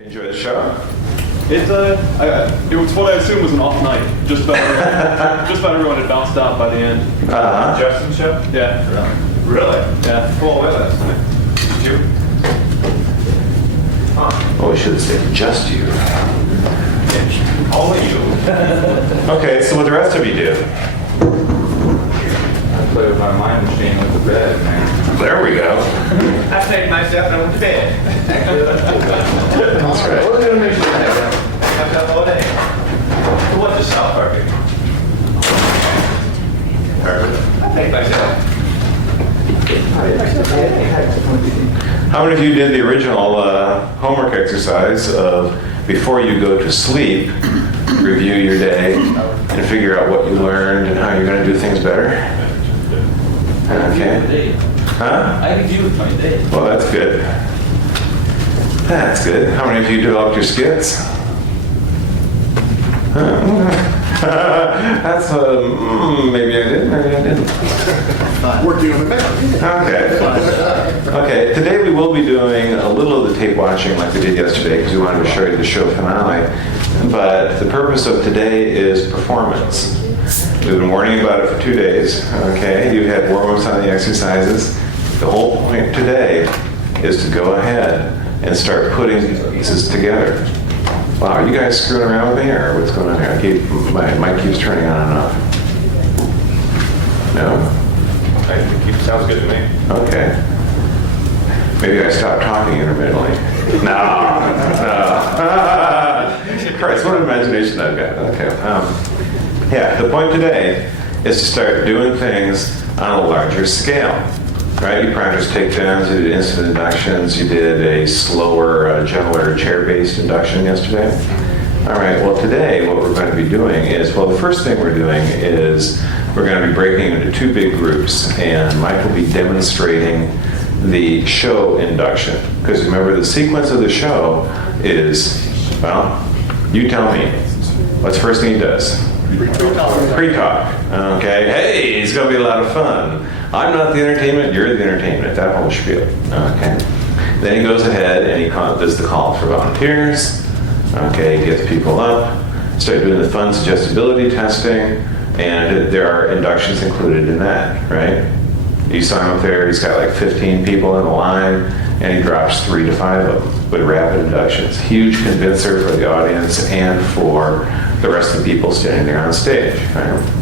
Enjoy the show? It was what I assumed was an off night. Just about everyone had bounced out by the end. Justin show? Yeah. Really? Yeah. Full away last night. Did you? Huh. Oh, we should have said just you. Only you. Okay, so what the rest of you do? I play with my mind machine with the bed, man. There we go. I take myself and I went to bed. That's right. What are we going to make sure that I myself all day? What's the South Park? I take myself. How many of you did the original homework exercise of before you go to sleep, review your day and figure out what you learned and how you're going to do things better? Okay. Huh? I can do with my day. Well, that's good. That's good. How many of you developed your skits? That's maybe I did, maybe I didn't. Working on the map. Okay. Okay, today we will be doing a little of the tape watching like we did yesterday because we wanted to show you the show finale. But the purpose of today is performance. We've been warning about it for 2 days. Okay, you've had warm-ups on the exercises. The whole point today is to go ahead and start putting these pieces together. Wow, are you guys screwing around with me or what's going on here? My mic keeps turning on and off. No? Sounds good to me. Okay. Maybe I stopped talking intermittently. No. Christ, what an imagination I've got. Okay. Yeah, the point today is to start doing things on a larger scale. Right? You practiced takedowns, you did instant inductions, you did a slower, gentler chair-based induction yesterday. All right, well today what we're going to be doing is, well the first thing we're doing is we're going to be breaking into 2 big groups and Mike will be demonstrating the show induction. Because remember the sequence of the show is, well, you tell me, what's the first thing he does? Pre-talk. Okay, hey, it's going to be a lot of fun. I'm not the entertainment, you're the entertainment, that whole spiel. Okay. Then he goes ahead and he does the call for volunteers. Okay, gets people up, start doing the fun suggestibility testing, and there are inductions included in that, right? You saw him up there, he's got like 15 people in the line, and he drops 3 to 5 of them with rapid inductions. Huge convincer for the audience and for the rest of the people standing there on stage, right?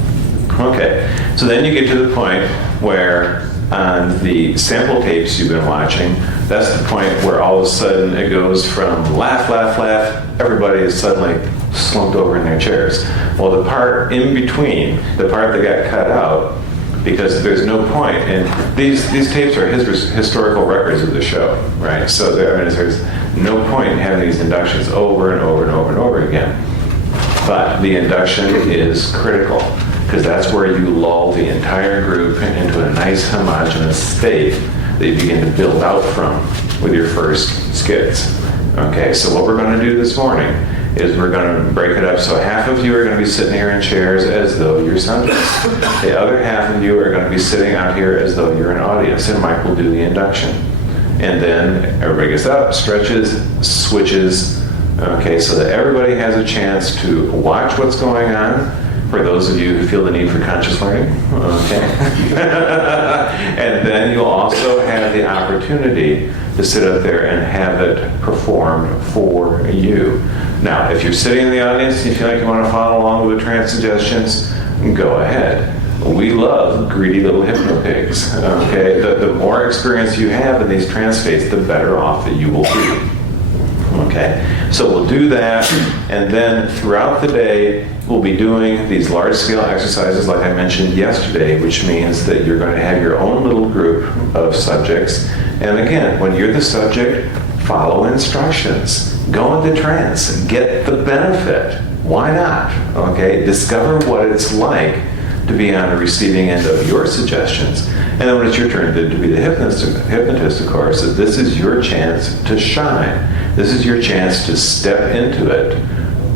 Okay, so then you get to the point where on the sample tapes you've been watching, that's the point where all of a sudden it goes from laugh, laugh, laugh, everybody is suddenly slumped over in their chairs. Well, the part in between, the part that got cut out, because there's no point, and these tapes are historical records of the show, right? So there's no point in having these inductions over and over and over and over again. But the induction is critical, because that's where you lull the entire group into a nice homogeneous state that you begin to build out from with your first skits. Okay, so what we're going to do this morning is we're going to break it up so half of you are going to be sitting here in chairs as though you're subjects. The other half of you are going to be sitting out here as though you're an audience, and Mike will do the induction. And then everybody gets up, stretches, switches, okay, so that everybody has a chance to watch what's going on, for those of you who feel the need for conscious learning, okay? And then you'll also have the opportunity to sit up there and have it performed for you. Now, if you're sitting in the audience and you feel like you want to follow along with the trance suggestions, go ahead. We love greedy little hypno pigs, okay? The more experience you have in these trance states, the better off that you will be. Okay, so we'll do that, and then throughout the day, we'll be doing these large-scale exercises like I mentioned yesterday, which means that you're going to have your own little group of subjects. And again, when you're the subject, follow instructions. Go into trance. Get the benefit. Why not? Okay, discover what it's like to be on the receiving end of your suggestions. And then when it's your turn to be the hypnotist, of course, this is your chance to shine. This is your chance to step into it.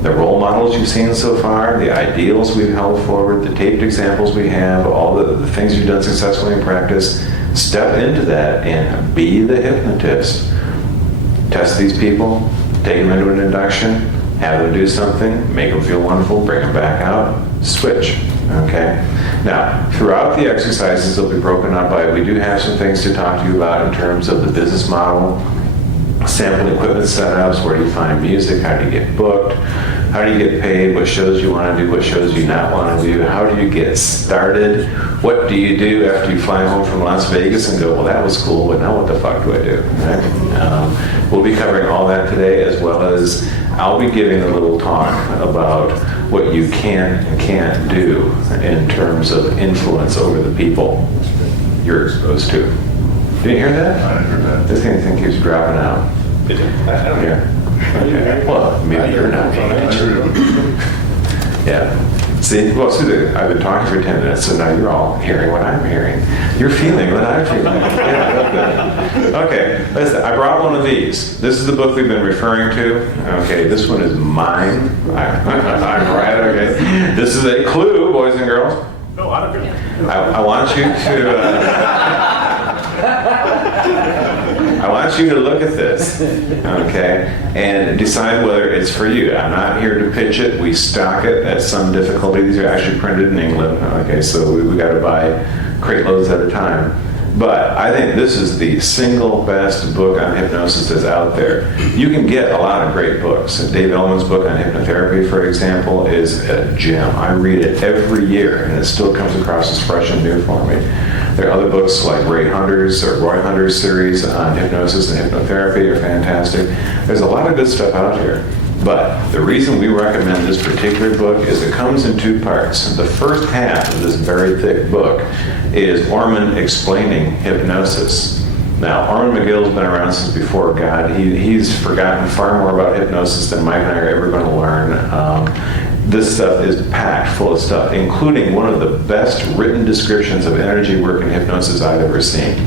The role models you've seen so far, the ideals we've held forward, the taped examples we have, all the things you've done successfully in practice, step into that and be the hypnotist. Test these people, Take them into an induction, have them do something, make them feel wonderful, bring them back out, switch, okay? Now, throughout the exercises, they'll be broken up by, we do have some things to talk to you about in terms of the business model, sample equipment setups, where do you find music, how do you get booked, how do you get paid, what shows you want to do, what shows you not want to do, how do you get started, what do you do after you fly home from Las Vegas and go, well, that was cool, but now what the fuck do I do? Right? We'll be covering all that today, as well as I'll be giving a little talk about what you can and can't do in terms of influence over the people you're exposed to. Did you hear that? I didn't hear that. This thing keeps dropping out. I don't Yeah. Okay. Well, maybe you're not paying attention. Yeah. See, well, I've been talking for 10 minutes, so now you're all hearing what I'm hearing. You're feeling what I'm feeling. Yeah, good. Okay, listen, I brought one of these. This is the book we've been referring to. Okay, this one is mine. I'm right, okay. This is a clue, boys and girls. No, I don't get it. I want you to... I want you to look at this, okay, and decide whether it's for you. I'm not here to pitch it. We stock it at some difficulty. These are actually printed in England, okay, so we got to buy crate loads at a time. But I think this is the single best book on hypnosis that's out there. You can get a lot of great books. Dave Elman's book on hypnotherapy, for example, is a gem. I read it every year, and it still comes across as fresh and new for me. There are other books like Roy Hunter's series on hypnosis and hypnotherapy are fantastic. There's a lot of good stuff out here. But the reason we recommend this particular book is it comes in two parts. The first half of this very thick book is Orman explaining hypnosis. Now, Orman McGill's been around since before God. He's forgotten far more about hypnosis than Mike and I are ever going to learn. This stuff is packed full of stuff, including one of the best written descriptions of energy work in hypnosis I've ever seen.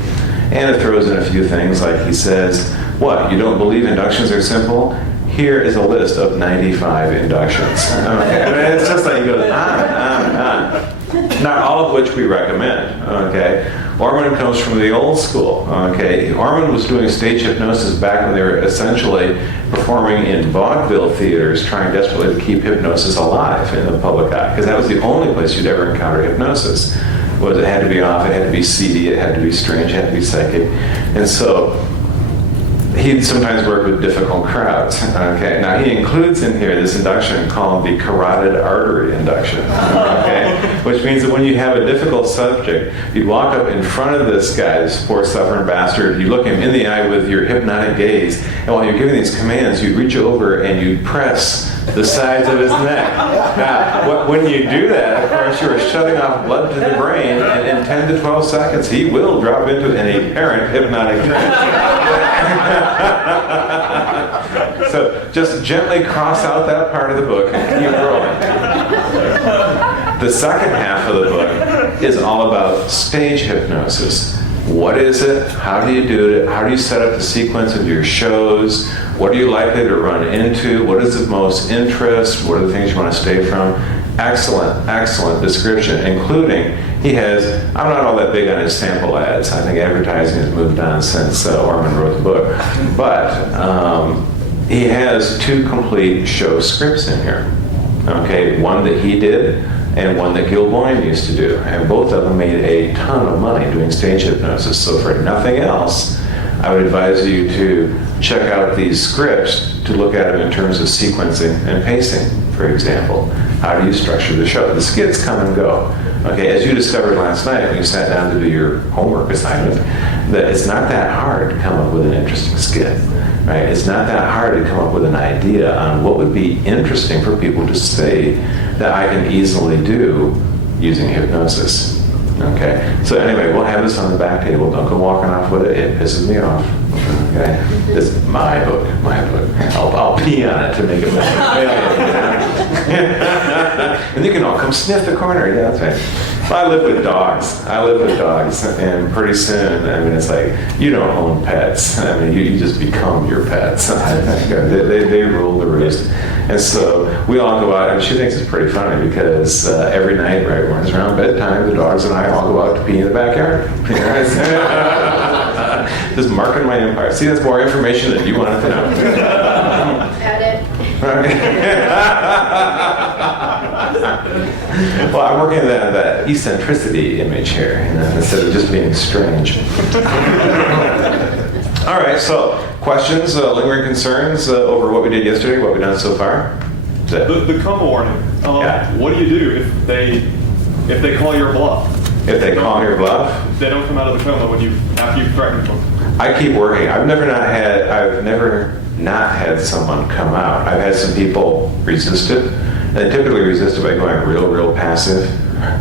And it throws in a few things like he says, what, you don't believe inductions are simple? Here is a list of 95 inductions. Okay. I mean, it's just like he goes on. Not all of which we recommend. Okay. Orman comes from the old school. Okay. Orman was doing stage hypnosis back when they were essentially performing in vaudeville theaters, trying desperately to keep hypnosis alive in the public eye, because that was the only place you'd ever encounter hypnosis. Was it had to be off, it had to be seedy, it had to be strange, it had to be psychic, and so he'd sometimes work with difficult crowds. Okay, now he includes in here this induction called the carotid artery induction. Okay, which means that when you have a difficult subject, you'd walk up in front of this guy, this poor suffering bastard. You look him in the eye with your hypnotic gaze, and while you're giving these commands, you'd reach over and you'd press the sides of his neck. Now, when you do that, of course, you're shutting off blood to the brain, and in 10 to 12 seconds, he will drop into an apparent hypnotic trance. So just gently cross out that part of the book and keep rolling. The second half of the book is all about stage hypnosis. What is it? How do you do it? How do you set up the sequence of your shows? What are you likely to run into? What is of most interest? What are the things you want to stay from? Excellent, excellent description, including he has, I'm not all that big on his sample ads. I think advertising has moved on since Orman wrote the book. But he has two complete show scripts in here. Okay, one that he did and one that Gil Boyne used to do. And both of them made a ton of money doing stage hypnosis. So for nothing else, I would advise you to check out these scripts to look at them in terms of sequencing and pacing, for example. How do you structure the show? The skits come and go. Okay, as you discovered last night when you sat down to do your homework assignment, that it's not that hard to come up with an interesting skit. Right? It's not that hard to come up with an idea on what would be interesting for people to say that I can easily do using hypnosis. Okay, so anyway, we'll have this on the back table. Don't go walking off with it. It pisses me off. Okay, this is my book. I'll pee on it to make it better. And you can all come sniff the corner. Yeah, that's right. Well, I live with dogs. And pretty soon, I mean, it's like you don't own pets. I mean, you just become your pets. They rule the roost. And so we all go out, and she thinks it's pretty funny because every night, right when it's around bedtime, the dogs and I all go out to pee in the backyard. Just marking my empire. See, that's more information than you wanted to know. Well, I'm working on that eccentricity image here, instead of just being strange. All right, so questions, lingering concerns over what we did yesterday, what we've done so far? The coma warning. Yeah. What do you do if they call your bluff? If they call your bluff? They don't come out of the coma after you've threatened them. I keep working. I've never not had someone come out. I've had some people resist it. They typically resist it by going real passive.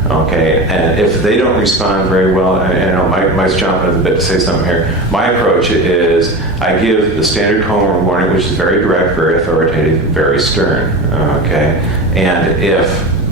Okay, and if they don't respond very well, and Mike's jumping in a bit to say something here. My approach is I give the standard coma warning, which is very direct, very authoritative, very stern. Okay, and if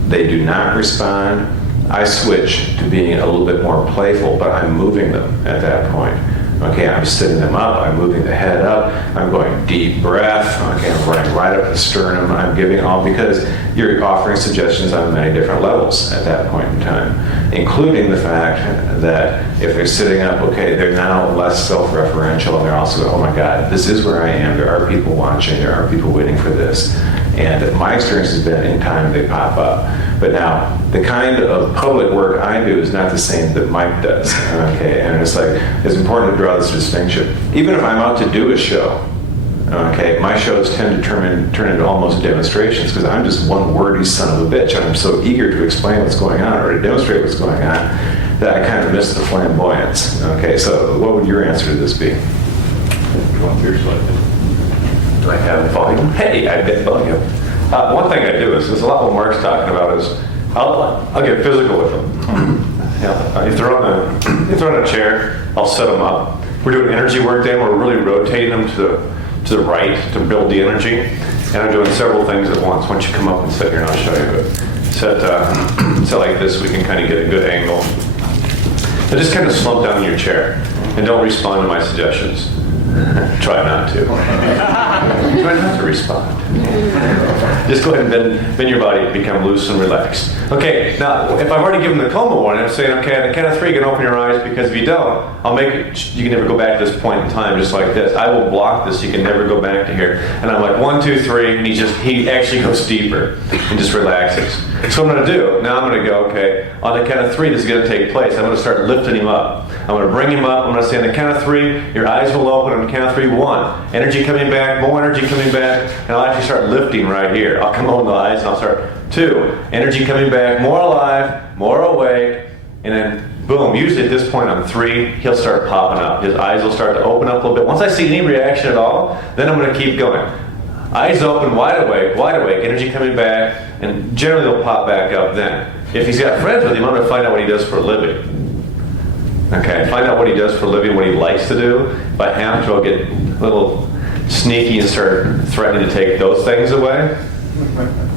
they do not respond, I switch to being a little bit more playful, but I'm moving them at that point. Okay, I'm sitting them up, I'm moving the head up, I'm going deep breath, okay, I'm running right up the sternum, I'm giving all, because you're offering suggestions on many different levels at that point in time, including the fact that if they're sitting up, okay, they're now less self-referential, and they're also, oh my God, this is where I am, there are people watching, there are people waiting for this. And my experience has been in time they pop up. But now, the kind of public work I do is not the same that Mike does. Okay, and it's important to draw this distinction. Even if I'm out to do a show, okay, my shows tend to turn into almost demonstrations because I'm just one wordy son of a bitch, and I'm so eager to explain what's going on or to demonstrate what's going on that I kind of miss the flamboyance. Okay, so what would your answer to this be? Do I have volume? Hey, I get volume. One thing I do is a lot what Mark's talking about is I'll get physical with them. You throw in a chair, I'll set them up. We're doing energy work then. We're really rotating them to the right to build the energy. And I'm doing several things at once. Once you come up and sit here, and I'll show you. But set like this, we can kind of get a good angle. And just kind of slump down in your chair and don't respond to my suggestions. Try not to. Try not to respond. Just go ahead and bend your body, become loose and relaxed. Okay, now if I've already given the coma warning, I'm saying, okay, at the count of 3, you can open your eyes, because if you don't, I'll make it, you can never go back to this point in time, just like this. I will block this, you can never go back to here. And I'm like, 1, 2, 3, and he actually goes deeper and just relaxes. So what I'm going to do, now I'm going to go, okay, on the count of 3, this is going to take place. I'm going to start lifting him up. I'm going to bring him up. I'm going to say on the count of 3, your eyes will open. On the count of 3, 1. Energy coming back, more energy coming back, and I'll actually start lifting right here. I'll come on the eyes and I'll start 2. Energy coming back, more alive, more awake, and then boom. Usually at this point on 3, he'll start popping up. His eyes will start to open up a little bit. Once I see any reaction at all, then I'm going to keep going. Eyes open, wide awake, energy coming back, and generally they'll pop back up then. If he's got friends with him, I'm going to find out what he does for a living. Okay, find out what he does for a living, what he likes to do. If I have to, I'll get a little sneaky and start threatening to take those things away.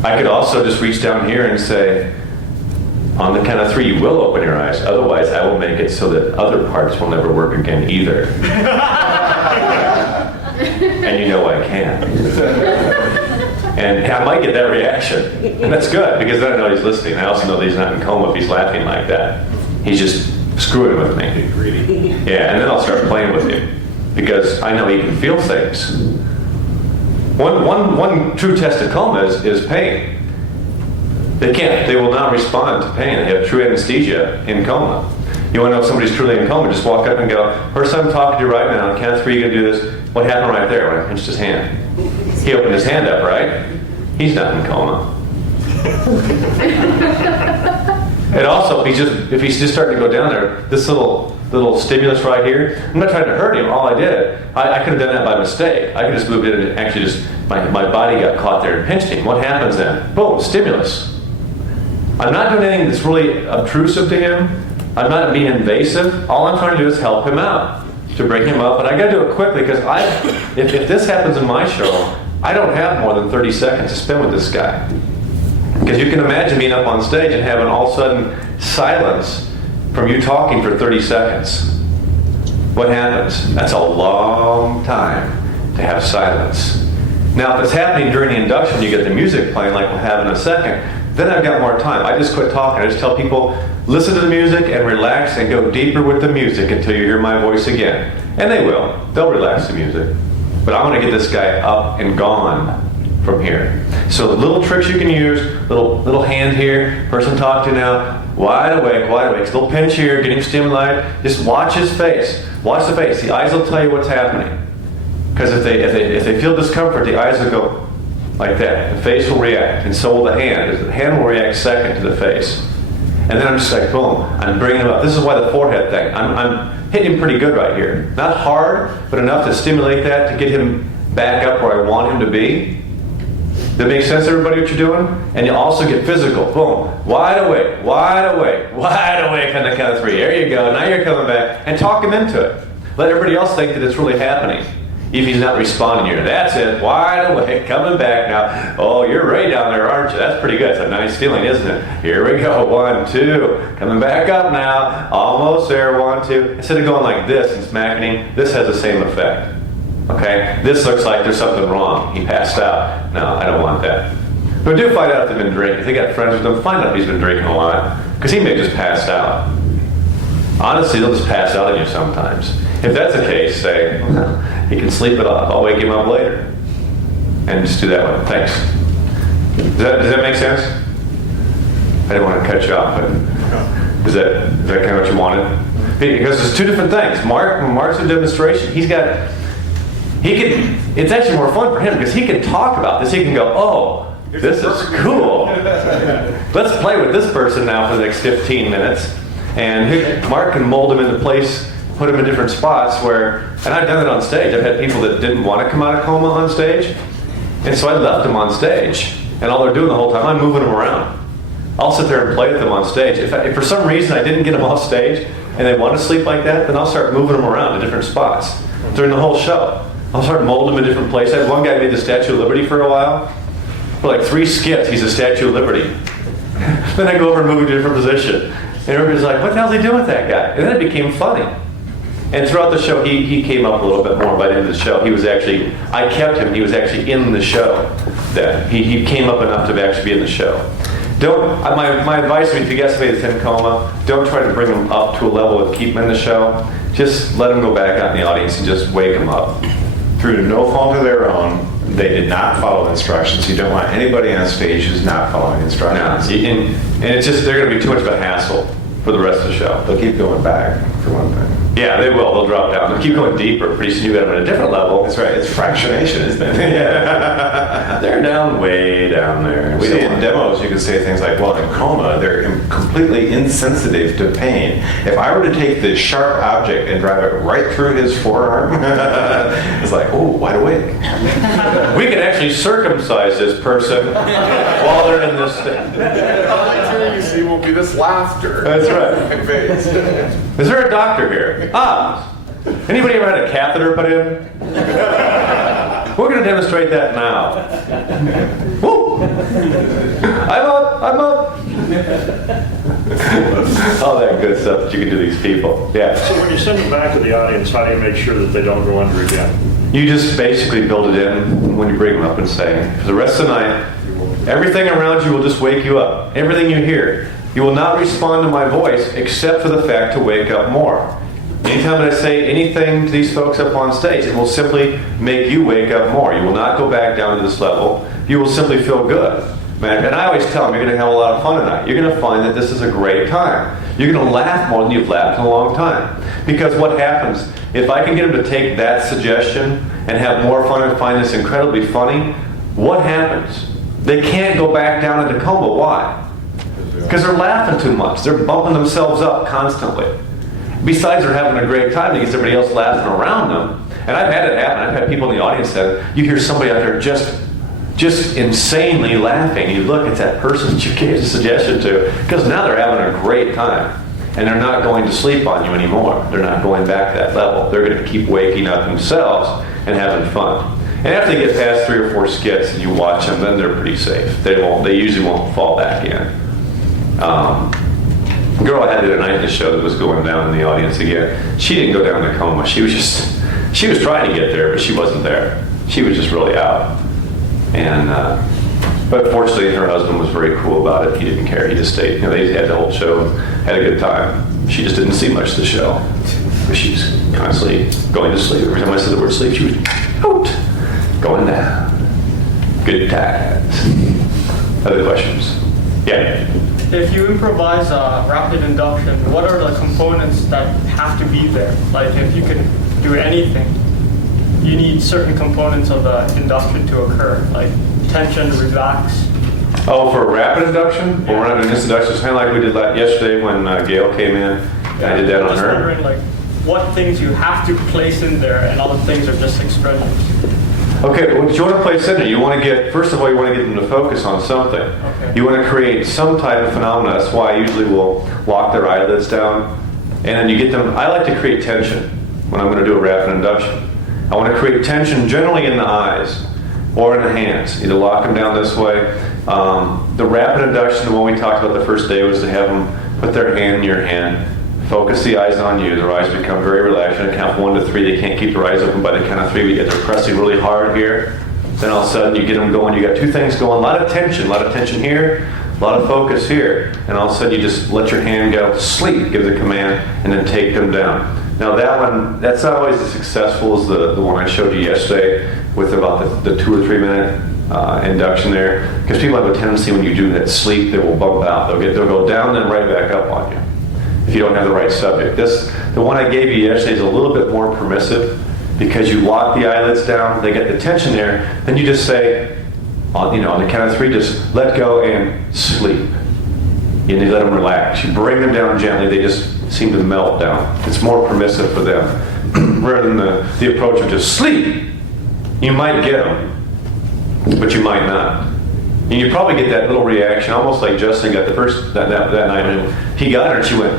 I could also just reach down here and say, on the count of 3, you will open your eyes. Otherwise, I will make it so that other parts will never work again either. And you know I can. And I might get that reaction. And that's good, because then I know he's listening. I also know that he's not in coma if he's laughing like that. He's just screwing with me. Yeah, and then I'll start playing with him, because I know he can feel things. One true test of coma is pain. They will not respond to pain. They have true anesthesia in coma. You want to know if somebody's truly in coma, just walk up and go, person I'm talking to right now, on count of 3, you're going to do this. What happened right there when I pinched his hand? He opened his hand up, right? He's not in coma. And also, if he's just starting to go down there, this little stimulus right here, I'm not trying to hurt him. All I did, I could have done that by mistake. I could just moved in and actually just, my body got caught there and pinched him. What happens then? Boom, stimulus. I'm not doing anything that's really obtrusive to him. I'm not being invasive. All I'm trying to do is help him out, to bring him up. But I got to do it quickly, because if this happens in my show, I don't have more than 30 seconds to spend with this guy. Because you can imagine being up on stage and having all of a sudden silence from you talking for 30 seconds. What happens? That's a long time to have silence. Now, if it's happening during the induction, you get the music playing like we'll have in a second, then I've got more time. I just quit talking. I just tell people, listen to the music and relax and go deeper with the music until you hear my voice again. And they will. They'll relax the music. But I want to get this guy up and gone from here. So little tricks you can use, little hand here, person talk to now, wide awake, little pinch here, getting stimulated. Just watch his face. Watch the face. The eyes will tell you what's happening. Because if they feel discomfort, the eyes will go like that. The face will react, and so will the hand. The hand will react second to the face. And then I'm just like, boom, I'm bringing him up. This is why the forehead thing. I'm hitting him pretty good right here. Not hard, but enough to stimulate that, to get him back up where I want him to be. Does that make sense, everybody, what you're doing? And you also get physical. Boom. Wide awake, wide awake, wide awake on the count of 3. There you go. Now you're coming back. And talk him into it. Let everybody else think that it's really happening. If he's not responding here. That's it. Wide awake. Coming back now. Oh, you're right down there, aren't you? That's pretty good. It's a nice feeling, isn't it? Here we go. 1, 2. Coming back up now. Almost there. 1, 2. Instead of going like this and smacking him, this has the same effect. Okay? This looks like there's something wrong. He passed out. No, I don't want that. But do find out if they've been drinking. If they got friends with them, find out if he's been drinking a lot. Because he may have just passed out. Honestly, they'll just pass out on you sometimes. If that's the case, say, well, he can sleep it off. I'll wake him up later. And just do that one. Thanks. Does that make sense? I didn't want to cut you off, but is that kind of what you wanted? Because there's 2 different things. Mark's a demonstration. It's actually more fun for him because he can talk about this. He can go, oh, this is cool. Let's play with this person now for the next 15 minutes. And Mark can mold him into place, put him in different spots where, and I've done it on stage. I've had people that didn't want to come out of coma on stage. And so I left them on stage. And all they're doing the whole time, I'm moving them around. I'll sit there and play with them on stage. If for some reason I didn't get them off stage and they want to sleep like that, then I'll start moving them around to different spots during the whole show. I'll start molding them in different places. I had one guy made the Statue of Liberty for a while. For like 3 skits, he's a Statue of Liberty. Then I go over and move him to a different position. And everybody's like, what the hell's he doing with that guy? And then it became funny. And throughout the show, he came up a little bit more by the end of the show. I kept him, he was actually in the show then. He came up enough to actually be in the show. My advice is if you get somebody that's in coma, don't try to bring them up to a level and keep them in the show. Just let them go back out in the audience and just wake them up. Through no fault of their own, they did not follow instructions. You don't want anybody on stage who's not following instructions. No, and it's just, they're going to be too much of a hassle for the rest of the show. They'll keep going back, for one thing. Yeah, they will. They'll drop down. They'll keep going deeper. Pretty soon you got them at a different level. That's right. It's fractionation, isn't it? Yeah. They're down way down there. We did in demos, you could say things like, well, in coma, they're completely insensitive to pain. If I were to take this sharp object and drive it right through his forearm, it's like, oh, wide awake. We could actually circumcise this person while they're in this state. All I hear you see will be this laughter. That's right. My face. Is there a doctor here? Anybody ever had a catheter put in? We're going to demonstrate that now. Woo! I'm up. All that good stuff that you can do to these people. Yeah. So when you send them back to the audience, how do you make sure that they don't go under again? You just basically build it in when you bring them up and say, for the rest of the night, everything around you will just wake you up. Everything you hear. You will not respond to my voice except for the fact to wake up more. Anytime that I say anything to these folks up on stage, it will simply make you wake up more. You will not go back down to this level. You will simply feel good. Man, and I always tell them, you're going to have a lot of fun tonight. You're going to find that this is a great time. You're going to laugh more than you've laughed in a long time. Because what happens, if I can get them to take that suggestion and have more fun and find this incredibly funny, what happens? They can't go back down into coma. Why? Because they're laughing too much. They're bumping themselves up constantly. Besides, they're having a great time because everybody else laughing around them. And I've had it happen. I've had people in the audience that you hear somebody out there just insanely laughing. You look, it's that person that you gave the suggestion to, because now they're having a great time. And they're not going to sleep on you anymore. They're not going back that level. They're going to keep waking up themselves and having fun. And after they get past 3 or 4 skits and you watch them, then they're pretty safe. They usually won't fall back in. A girl I had the other night in the show that was going down in the audience again, she didn't go down to coma. She was trying to get there, but she wasn't there. She was just really out. And but fortunately, her husband was very cool about it. He didn't care. He just stayed. They had the whole show, had a good time. She just didn't see much of the show. But she was constantly going to sleep. Every time I said the word sleep, she was out, going down. Good times. Other questions? Yeah. If you improvise rapid induction, what are the components that have to be there? Like if you can do anything, you need certain components of the induction to occur, like tension, relax. Oh, for rapid induction? Well, we're not doing this induction. It's kind of like we did that yesterday when Gail came in. I did that on Just her. wondering, like, what things you have to place in there, and other things are just extraneous. Okay, well, what you want to place in there, you want to get, first of all, you want to get them to focus on something. Okay. You want to create some type of phenomena. That's why I usually will lock their eyelids down. And then you get them, I like to create tension when I'm going to do a rapid induction. I want to create tension generally in the eyes or in the hands. Either lock them down this way. The rapid induction, the one we talked about the first day, was to have them put their hand in your hand, focus the eyes on you. Their eyes become very relaxed. And count 1 to 3. They can't keep their eyes open. By the count of 3, we get they're pressing really hard here. Then all of a sudden you get them going. You got 2 things going. A lot of tension here, a lot of focus here. And all of a sudden you just let your hand go, sleep, give the command, and then take them down. Now that one, that's not always as successful as the one I showed you yesterday with about the 2 or 3 minute induction there. Because people have a tendency when you do that sleep, they will bump out. They'll go down and right back up on you if you don't have the right subject. The one I gave you yesterday is a little bit more permissive because you lock the eyelids down, they get the tension there, then you just say, on the count of 3, just let go and sleep. And you let them relax. You bring them down gently, they just seem to melt down. It's more permissive for them rather than the approach of just sleep. You might get them, but you might not. And you probably get that little reaction, almost like Justin got the first that night. And he got her and she went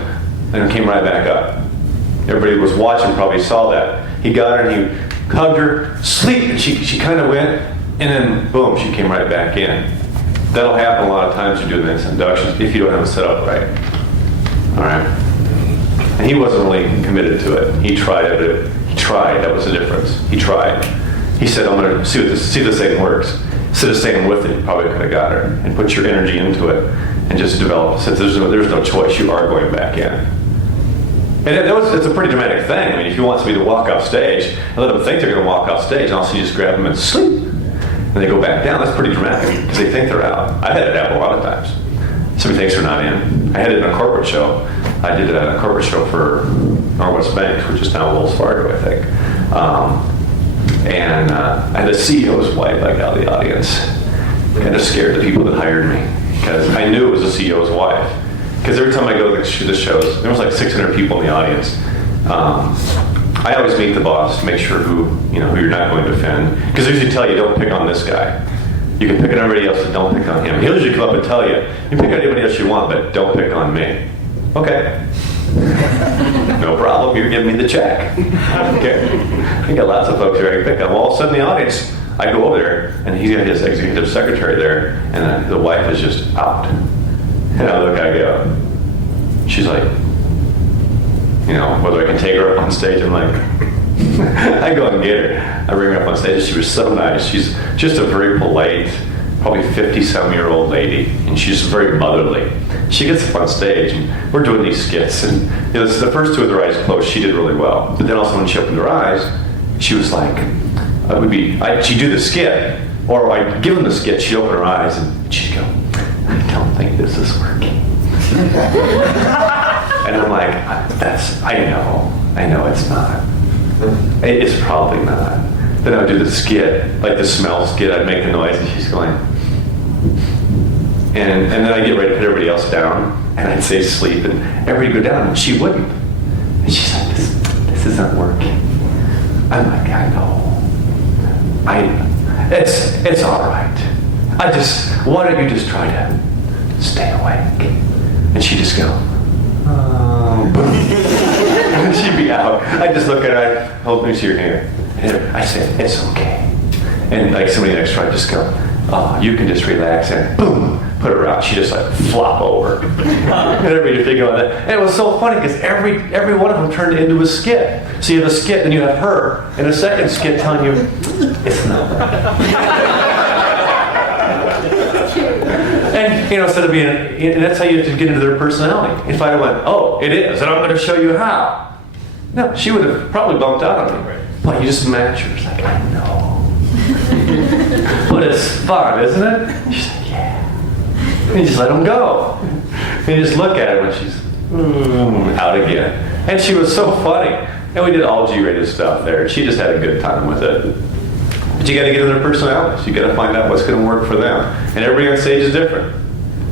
and came right back up. Everybody was watching probably saw that. He got her and he hugged her, sleep, and she kind of went, and then boom, she came right back in. That'll happen a lot of times you're doing these inductions if you don't have it set up right. All right. And he wasn't really committed to it. He tried it. He tried. That was the difference. He tried. He said, "I'm going to see if this thing works." Instead of staying with it, you probably could have got her and put your energy into it and just develop. Since there's no choice, you are going back in. And it's a pretty dramatic thing. I mean, if you want somebody to walk off stage and let them think they're going to walk off stage, and also you just grab them and sleep, and they go back down, that's pretty dramatic because they think they're out. I've had it happen a lot of times. Somebody thinks they're not in. I had it in a corporate show. I did a corporate show for Northwest Bank, which is now Wells Fargo, I think. And I had a CEO's wife like out of the audience. Kind of scared the people that hired me because I knew it was the CEO's wife. Because every time I go to the shows, there was like 600 people in the audience. I always meet the boss to make sure who you're not going to offend. Because they usually tell you, don't pick on this guy. You can pick on everybody else, but don't pick on him. He'll usually come up and tell you, you can pick on anybody else you want, but don't pick on me. Okay. No problem, you're giving me the check. I don't care. I got lots of folks here I can pick on. Well, all of a sudden in the audience, I go over there, and he's got his executive secretary there, and the wife is just out. And I look, I go, she's like, whether I can take her up on stage, I'm like, I go and get her. I bring her up on stage. She was so nice. She's just a very polite, probably 50-some-year-old lady, and she's very motherly. She gets up on stage, and we're doing these skits, and the first 2 with her eyes closed, she did really well. But then also when she opened her eyes, she was like, she'd do the skit, or I'd give them the skit, she'd open her eyes, and she'd go, I don't think this is working. And I'm like, I know it's not. It's probably not. Then I would do the skit, like the smell skit, I'd make the noise, and she's going, and then I'd get ready to put everybody else down, and I'd say sleep, and everybody would go down, and she wouldn't. And she's like, this isn't working. I'm like, I know. It's all right. Why don't you just try to stay awake? And she'd just go, oh, boom. And she'd be out. I'd just look at her, I'd hold me to your hand. And I said, it's okay. And like somebody next to her, I'd just go, oh, you can just relax, and boom, put her out. She just like flop over. And everybody would go on that. And it was so funny because every one of them turned into a skit. So you have a skit, and you have her in a second skit telling you, it's not right. And instead of being, and that's how you have to get into their personality. If I went, oh, it is, and I'm going to show you how. No, she would have probably bumped out on me. But you just match her. It's like, I know. But it's fun, isn't it? She's like, yeah. And you just let them go. And you just look at her when she's out again. And she was so funny. And we did all G-rated stuff there. She just had a good time with it. But you got to get in their personalities. You got to find out what's going to work for them. And everybody on stage is different.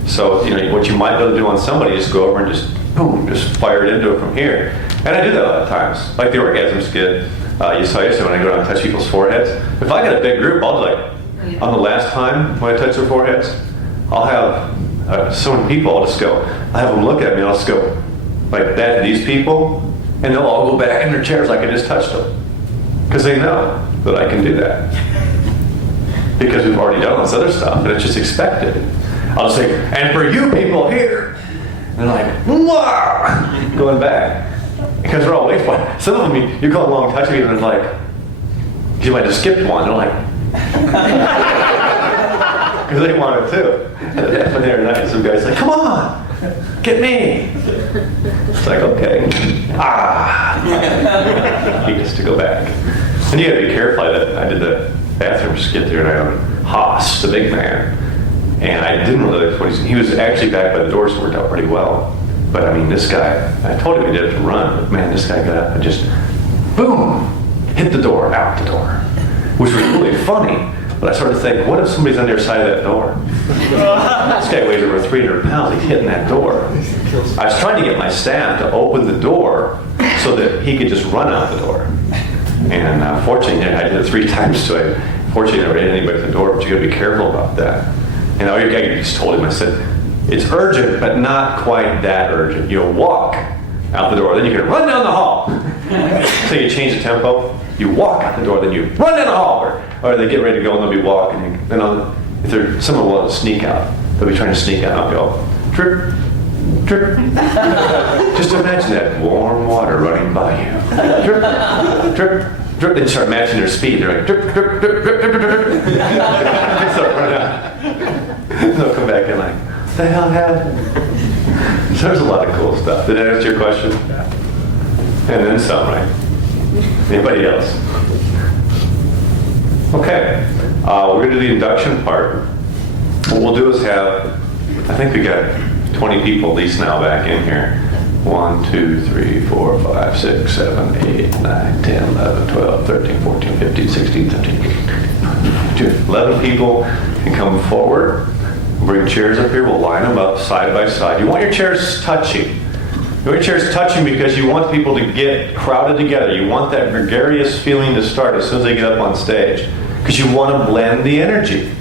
So, what you might be able to do on somebody is go over and just, boom, just fire it into it from here. And I do that a lot of times. Like the orgasm skit you saw yesterday when I go around and touch people's foreheads. If I got a big group, I'll do on the last time when I touch their foreheads, I'll have so many people, I'll have them look at me, and I'll just go like that to these people, and they'll all go back in their chairs like I just touched them. Because they know that I can do that. Because we've already done this other stuff, and it's just expected. I'll just say, and for you people here, and they're like, wow, going back. Because we're all waiting for it. Some of them, you go along touching them, and it's like, you might have skipped one. They're like, because they want it too. And when they're nice, some guy's like, come on, get me. It's like, okay. He gets to go back. And you gotta be careful. I did the bathroom skit there, and I had Haas, the big man. And I didn't really like what he was actually back by the door, so it worked out pretty well. But I mean, this guy, I told him he did it to run, but man, this guy got up and just, boom, hit the door, out the door. Which was really funny. But I started thinking, what if somebody's on the other side of that door? This guy weighs over 300 pounds, he's hitting that door. I was trying to get my staff to open the door so that he could just run out the door. And fortunately, I did it 3 times, so I fortunately never hit anybody at the door, but you gotta be careful about that. And I just told him, I said, it's urgent, but not quite that urgent. You'll walk out the door, then you can run down the hall. So you change the tempo, you walk out the door, then you run down the hall, or they get ready to go and they'll be walking. If someone will sneak out, they'll be trying to sneak out, I'll go, drip, drip. Just imagine that warm water running by you. Drip, drip, drip. They start matching their speed. They're like, drip, drip, drip, drip, drip, drip, drip. They start running out. They'll come back and like, what the hell happened? So there's a lot of cool stuff. Did that answer your question? Yeah. And then some, right? Anybody else? Okay. We're going to do the induction part. What we'll do is have, I think we got 20 people at least now back in here. 1, 2, 3, 4, 5, 6, 7, 8, 9, 10, 11, 12, 13, 14, 15, 16, 17, 11 people can come forward. Bring chairs up here. We'll line them up side by side. You want your chairs touching. You want your chairs touching because you want people to get crowded together. You want that gregarious feeling to start as soon as they get up on stage. Because you want to blend the energy.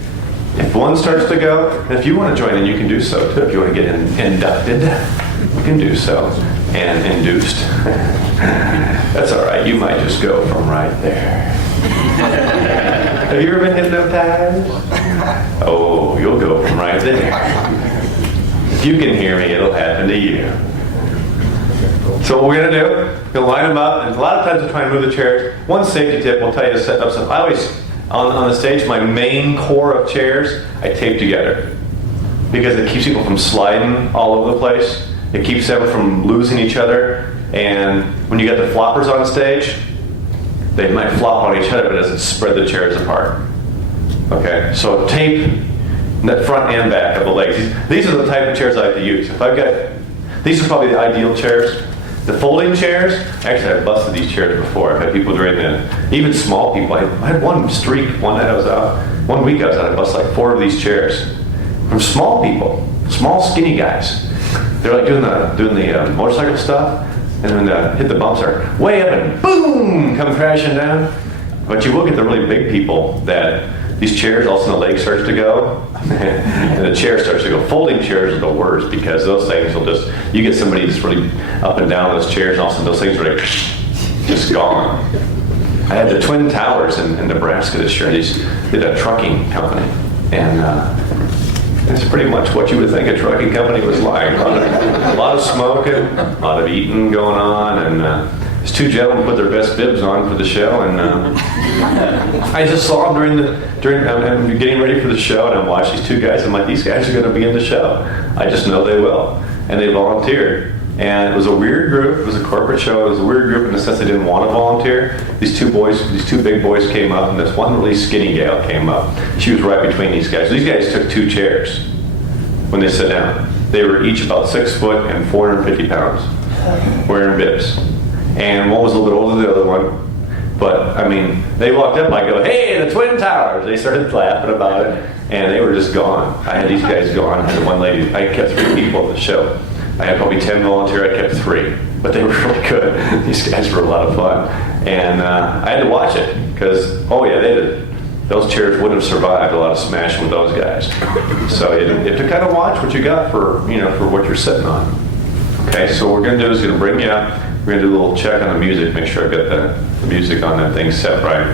If one starts to go, and if you want to join in, you can do so too. If you want to get inducted, you can do so. And induced. That's all right. You might just go from right there. Have you ever been hypnotized? Oh, you'll go from right there. If you can hear me, it'll happen to you. So what we're going to do, we'll line them up, and a lot of times we'll try and move the chairs. One safety tip, we'll tell you to set up some. I always, on the stage, my main core of chairs, I tape together. Because it keeps people from sliding all over the place. It keeps them from losing each other. And when you got the floppers on stage, they might flop on each other, but it doesn't spread the chairs apart. Okay, so tape the front and back of the legs. These are the type of chairs I like to use. If I've got, these are probably the ideal chairs. The folding chairs, actually I've busted these chairs before. I've had people during even small people. I had one streak, one night I was out, 1 week I was out, I busted like 4 of these chairs. From small people, small skinny guys. They're like doing the motorcycle stuff, and then hit the bumps are way up and boom, come crashing down. But you will get the really big people that these chairs, all of a sudden the leg starts to go, and the chair starts to go. Folding chairs are the worst because those things will just, you get somebody that's really up and down those chairs, and all of a sudden those things are like, just gone. I had the Twin Towers in Nebraska this year. They did a trucking company, and that's pretty much what you would think a trucking company was like. A lot of smoking, a lot of eating going on, and these 2 gentlemen put their best bibs on for the show, and I just saw them I'm getting ready for the show, and I'm watching these 2 guys. I'm like, these guys are going to begin the show. I just know they will, and they volunteered And it was a weird group. It was a corporate show. It was a weird group in the sense they didn't want to volunteer. These two big boys came up, and this one really skinny gal came up. She was right between these guys. These guys took 2 chairs when they sat down. They were each about 6 foot and 450 pounds, wearing bibs. And one was a little bit older than the other one. But, I mean, they walked up, I go, hey, the Twin Towers. They started laughing about it, and they were just gone. I had these guys gone. I had one lady, I kept 3 people at the show. I had probably 10 volunteer, I kept 3. But they were really good. These guys were a lot of fun. And I had to watch it, because, oh yeah, they did. Those chairs wouldn't have survived a lot of smashing with those guys. So you have to kind of watch what you got for what you're sitting on. Okay, so what we're going to do is going to bring you out. We're going to do a little check on the music, make sure I've got the music on that thing set right.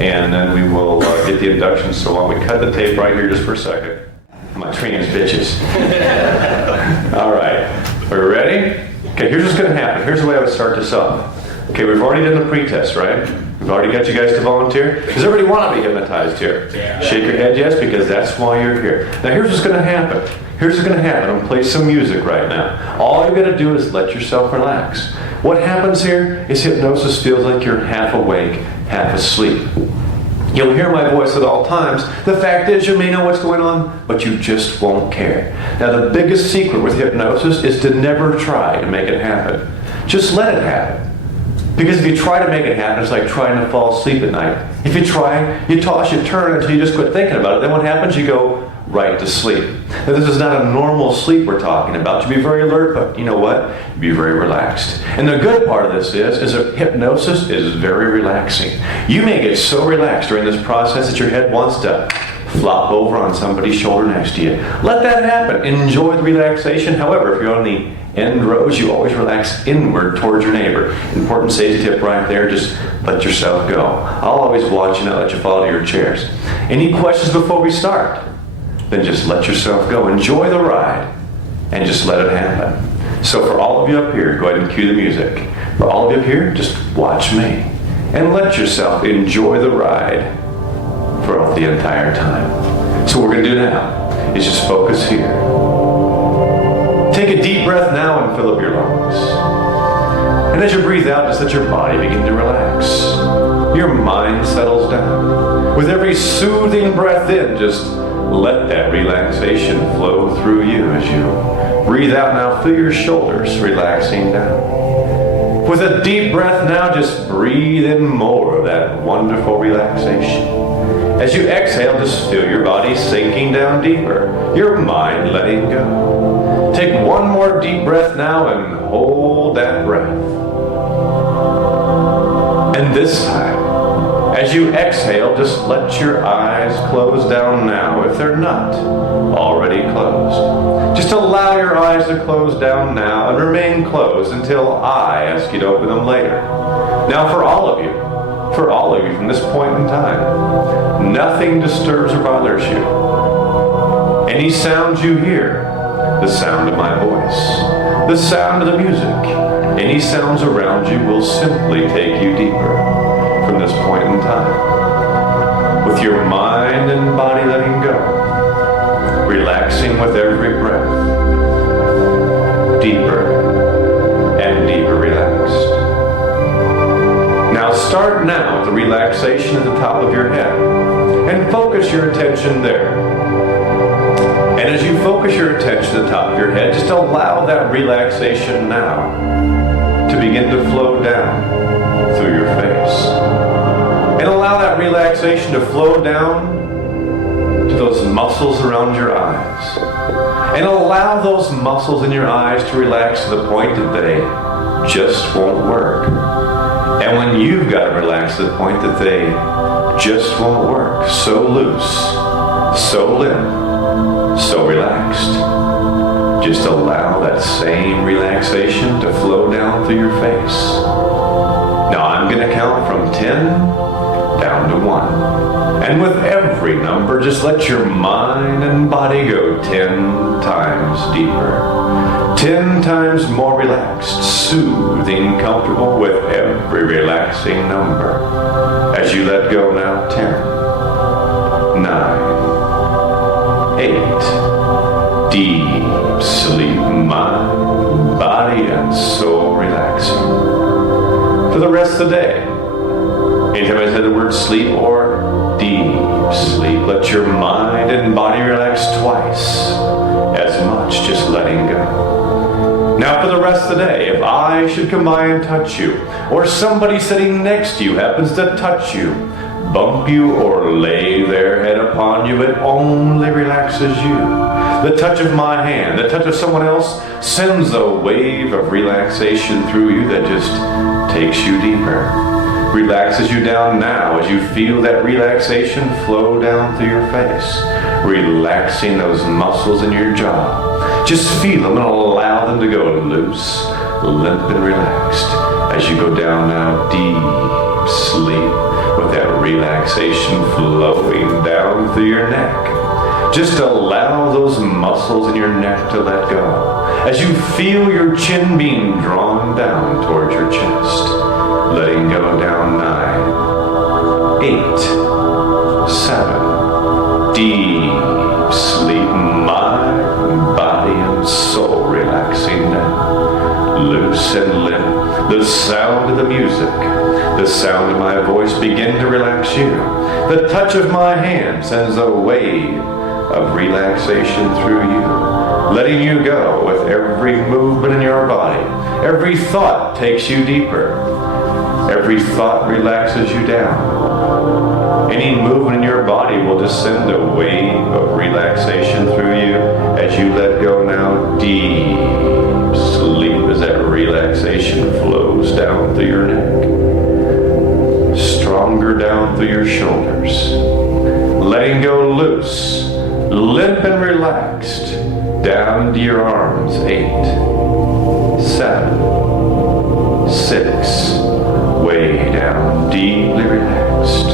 And then we will get the induction. So why don't we cut the tape right here just for a second. My trans bitches. All right, are we ready? Okay, here's what's going to happen. Here's the way I would start this off. Okay, we've already done the pretest, right? We've already got you guys to volunteer. Does everybody want to be hypnotized here? Yeah. Shake your head yes, because that's why you're here. Now here's what's going to happen. Here's what's going to happen. I'm going to play some music right now. All you got to do is let yourself relax. What happens here is hypnosis feels like you're half awake, half asleep. You'll hear my voice at all times. The fact is, you may know what's going on, but you just won't care. Now, the biggest secret with hypnosis is to never try to make it happen. Just let it happen. Because if you try to make it happen, it's like trying to fall asleep at night. If you try, you toss, you turn until you just quit thinking about it. Then what happens? You go right to sleep. Now, this is not a normal sleep we're talking about. You be very alert, but you know what? Be very relaxed. And the good part of this is that hypnosis is very relaxing. You may get so relaxed during this process that your head wants to flop over on somebody's shoulder next to you. Let that happen. Enjoy the relaxation. However, if you're on the end rows, you always relax inward towards your neighbor. Important safety tip right there, just let yourself go. I'll always watch you, not let you fall to your chairs. Any questions before we start? Then just let yourself go. Enjoy the ride and just let it happen. So for all of you up here, go ahead and cue the music. For all of you up here, just watch me and let yourself enjoy the ride for the entire time. So what we're going to do now is just focus here. Take a deep breath now and fill up your lungs. And as you breathe out, just let your body begin to relax. Your mind settles down. With every soothing breath in, just let that relaxation flow through you as you breathe out. Now feel your shoulders relaxing down. With a deep breath now, just breathe in more of that wonderful relaxation. As you exhale, just feel your body sinking down deeper, your mind letting go. Take one more deep breath now and hold that breath. And this time, as you exhale, just let your eyes close down now if they're not already closed. Just allow your eyes to close down now and remain closed until I ask you to open them later. Now for all of you from this point in time, nothing disturbs or bothers you. Any sounds you hear, the sound of my voice, the sound of the music, any sounds around you will simply take you deeper from this point in time. With your mind and body letting go, relaxing with every breath, deeper and deeper relaxed. Now start now with the relaxation at the top of your head and focus your attention there. And as you focus your attention at the top of your head, just allow that relaxation now to begin to flow down through your face. And allow that relaxation to flow down to those muscles around your eyes. And allow those muscles in your eyes to relax to the point that they just won't work. And when you've got to relax to the point that they just won't work, so loose, so limp, so relaxed, just allow that same relaxation to flow down through your face. Now I'm going to count from 10 down to 1. And with every number, just let your mind and body go 10 times deeper. 10 times more relaxed, soothing, comfortable with every relaxing number. As you let go now, 10, 9, 8, deep sleep, mind, body, and rest of the day. Anytime I say the word sleep or deep sleep, let your mind and body relax twice as much, just letting go. Now for the rest of the day, if I should come by and touch you, or somebody sitting next to you happens to touch you, bump you, or lay their head upon you, it only relaxes you. The touch of my hand, the touch of someone else, sends a wave of relaxation through you that just takes you deeper. Relaxes you down now as you feel that relaxation flow down through your face. Relaxing those muscles in your jaw. Just feel them and allow them to go loose, limp and relaxed as you go down now deep sleep with that relaxation flowing down through your neck. Just allow those muscles in your neck to let go as you feel your chin being drawn down towards your chest. Letting go down 9, 8, 7, deep sleep, mind, body, and soul relaxing down, loose and limp. The sound of the music, the sound of my voice begin to relax you. The touch of my hand sends a wave of relaxation through you, letting you go with every movement in your body. Every thought takes you deeper. Every thought relaxes you down. Any movement in your body will just send a wave of relaxation through you as you let go now deep sleep as that relaxation flows down through your neck. Stronger down through your shoulders. Letting go loose, limp and relaxed, down into your arms. 8, 7, 6, way down, deeply relaxed.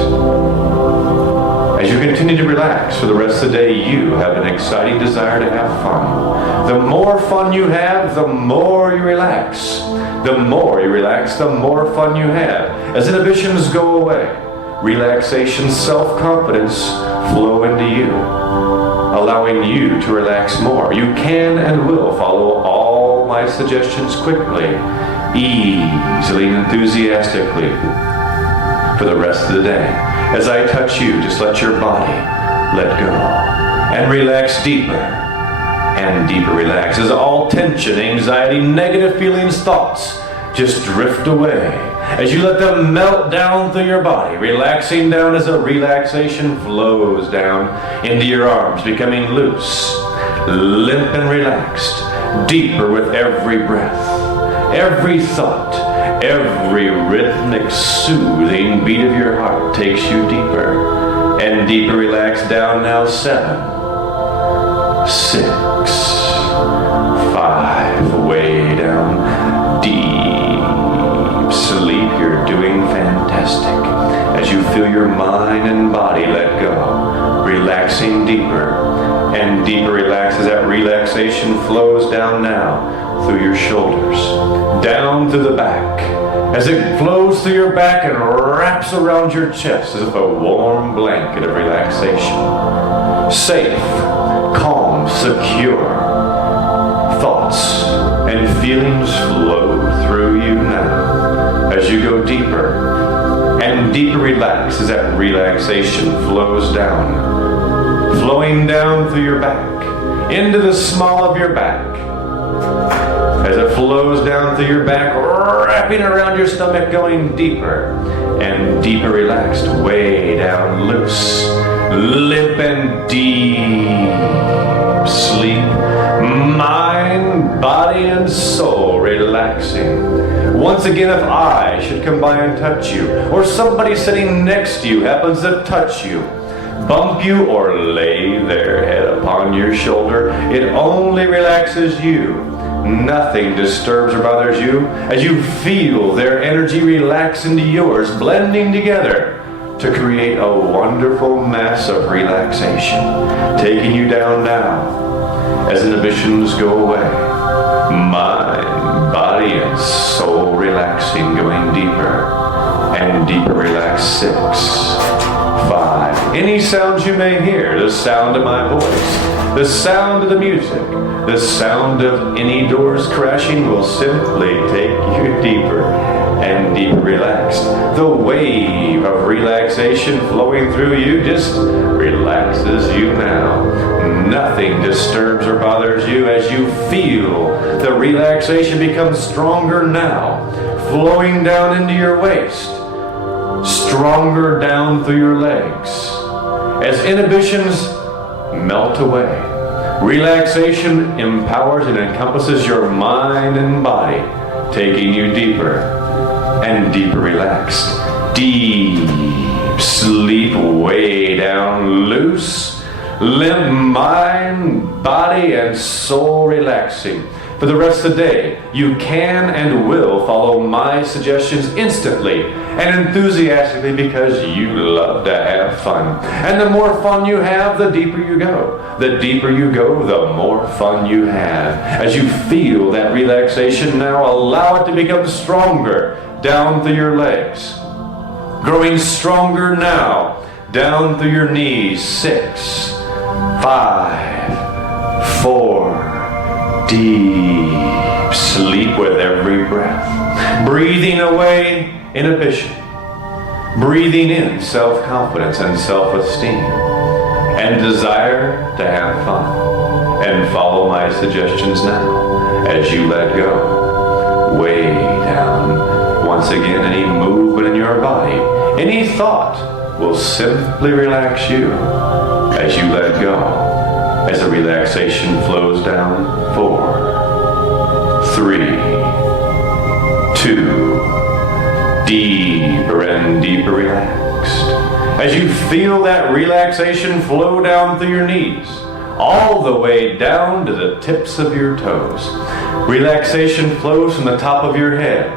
As you continue to relax for the rest of the day, you have an exciting desire to have fun. The more fun you have, the more you relax. The more you relax, the more fun you have. As inhibitions go away, relaxation, self-confidence flow into you, allowing you to relax more. You can and will follow all my suggestions quickly, easily and enthusiastically for the rest of the day. As I touch you, just let your body let go and relax deeper and deeper relax as all tension, anxiety, negative feelings, thoughts just drift away as you let them melt down through your body, relaxing down as a relaxation flows down into your arms, becoming loose, limp and relaxed, deeper with every breath. Every thought, every rhythmic, soothing beat of your heart takes you deeper and deeper relaxed down now. 7, 6, 5, way down, deep sleep. You're doing fantastic as you feel your mind and body let go, relaxing deeper and deeper relaxed as that relaxation flows down now through your shoulders, down to the back, as it flows through your back and wraps around your chest as if a warm blanket of relaxation. Safe, calm, secure. Thoughts and feelings flow through you now as you go deeper and deeper relaxed as that relaxation flows down, flowing down through your back, into the small of your back. As it flows down through your back, wrapping around your stomach, going deeper and deeper relaxed, way down, loose, limp and deep sleep, mind, body, and soul relaxing. Once again, if I should come by and touch you, or somebody sitting next to you happens to touch you, bump you, or lay their head upon your shoulder, it only relaxes you. Nothing disturbs or bothers you as you feel their energy relax into yours, blending together to create a wonderful mass of relaxation, taking you down now as inhibitions go away. Mind, body, and soul relaxing, going deeper and deeper relaxed. 6, 5. Any sounds you may hear, the sound of my voice, the sound of the music, the sound of any doors crashing will simply take you deeper and deeper relaxed. The wave of relaxation flowing through you just relaxes you now. Nothing disturbs or bothers you as you feel the relaxation become stronger now, flowing down into your waist, stronger down through your legs. As inhibitions melt away, relaxation empowers and encompasses your mind and body, taking you deeper and deeper relaxed. Deep sleep way down, loose, limp mind, body, and soul relaxing. For the rest of the day, you can and will follow my suggestions instantly and enthusiastically because you love to have fun. And the more fun you have, the deeper you go. The deeper you go, the more fun you have. As you feel that relaxation now, allow it to become stronger down through your legs. Growing stronger now, down through your knees. 6, 5, 4, deep sleep with every breath. Breathing away inhibition. Breathing in self-confidence and self-esteem. And desire to have fun. And follow my suggestions now as you let go. Way down. Once again, any movement in your body, any thought will simply relax you as you let go. As the relaxation flows down. 4, 3, 2, deeper and deeper relaxed. As you feel that relaxation flow down through your knees, all the way down to the tips of your toes. Relaxation flows from the top of your head,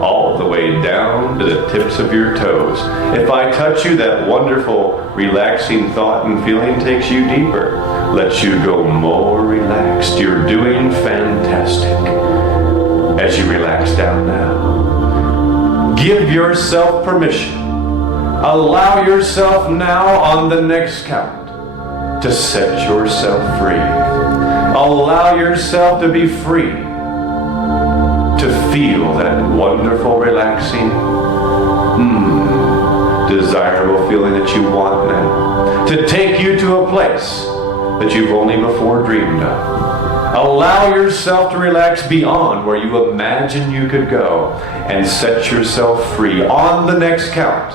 all the way down to the tips of your toes. If I touch you, that wonderful, relaxing thought and feeling takes you deeper, lets you go more relaxed. You're doing fantastic as you relax down now. Give yourself permission. Allow yourself now on the next count to set yourself free. Allow yourself to be free, to feel that wonderful, relaxing, desirable feeling that you want now, to take you to a place that you've only before dreamed of. Allow yourself to relax beyond where you imagine you could go and set yourself free. On the next count,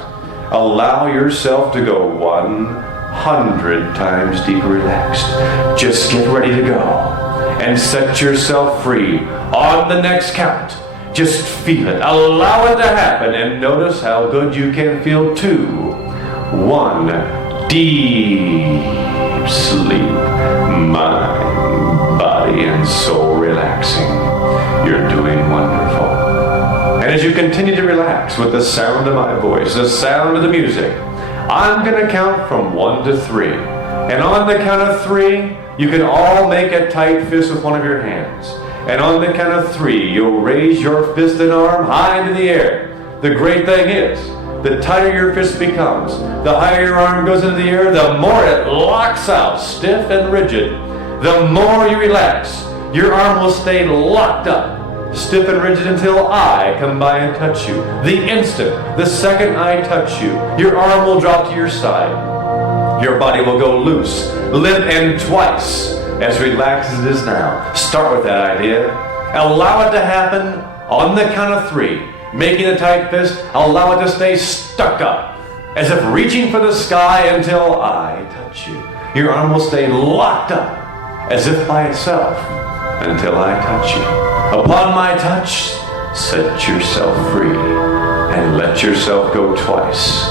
allow yourself to go 100 times deeper relaxed. Just get ready to go and set yourself free. On the next count, just feel it. Allow it to happen and notice how good you can feel. 2, 1, deep sleep. Mind, body, and soul relaxing. You're doing wonderful. And as you continue to relax with the sound of my voice, the sound of the music, I'm going to count from 1 to 3. And on the count of 3, you can all make a tight fist with one of your hands. And on the count of 3, you'll raise your fist and arm high into the air. The great thing is, the tighter your fist becomes, the higher your arm goes into the air, the more it locks out, stiff and rigid. The more you relax, your arm will stay locked up, stiff and rigid until I come by and touch you. The instant, the second I touch you, your arm will drop to your side. Your body will go loose, limp, and twice as relaxed as it is now. Start with that idea. Allow it to happen on the count of 3. Making a tight fist, allow it to stay stuck up, as if reaching for the sky until I touch you. Your arm will stay locked up, as if by itself, until I touch you. Upon my touch, set yourself free, and let yourself go twice.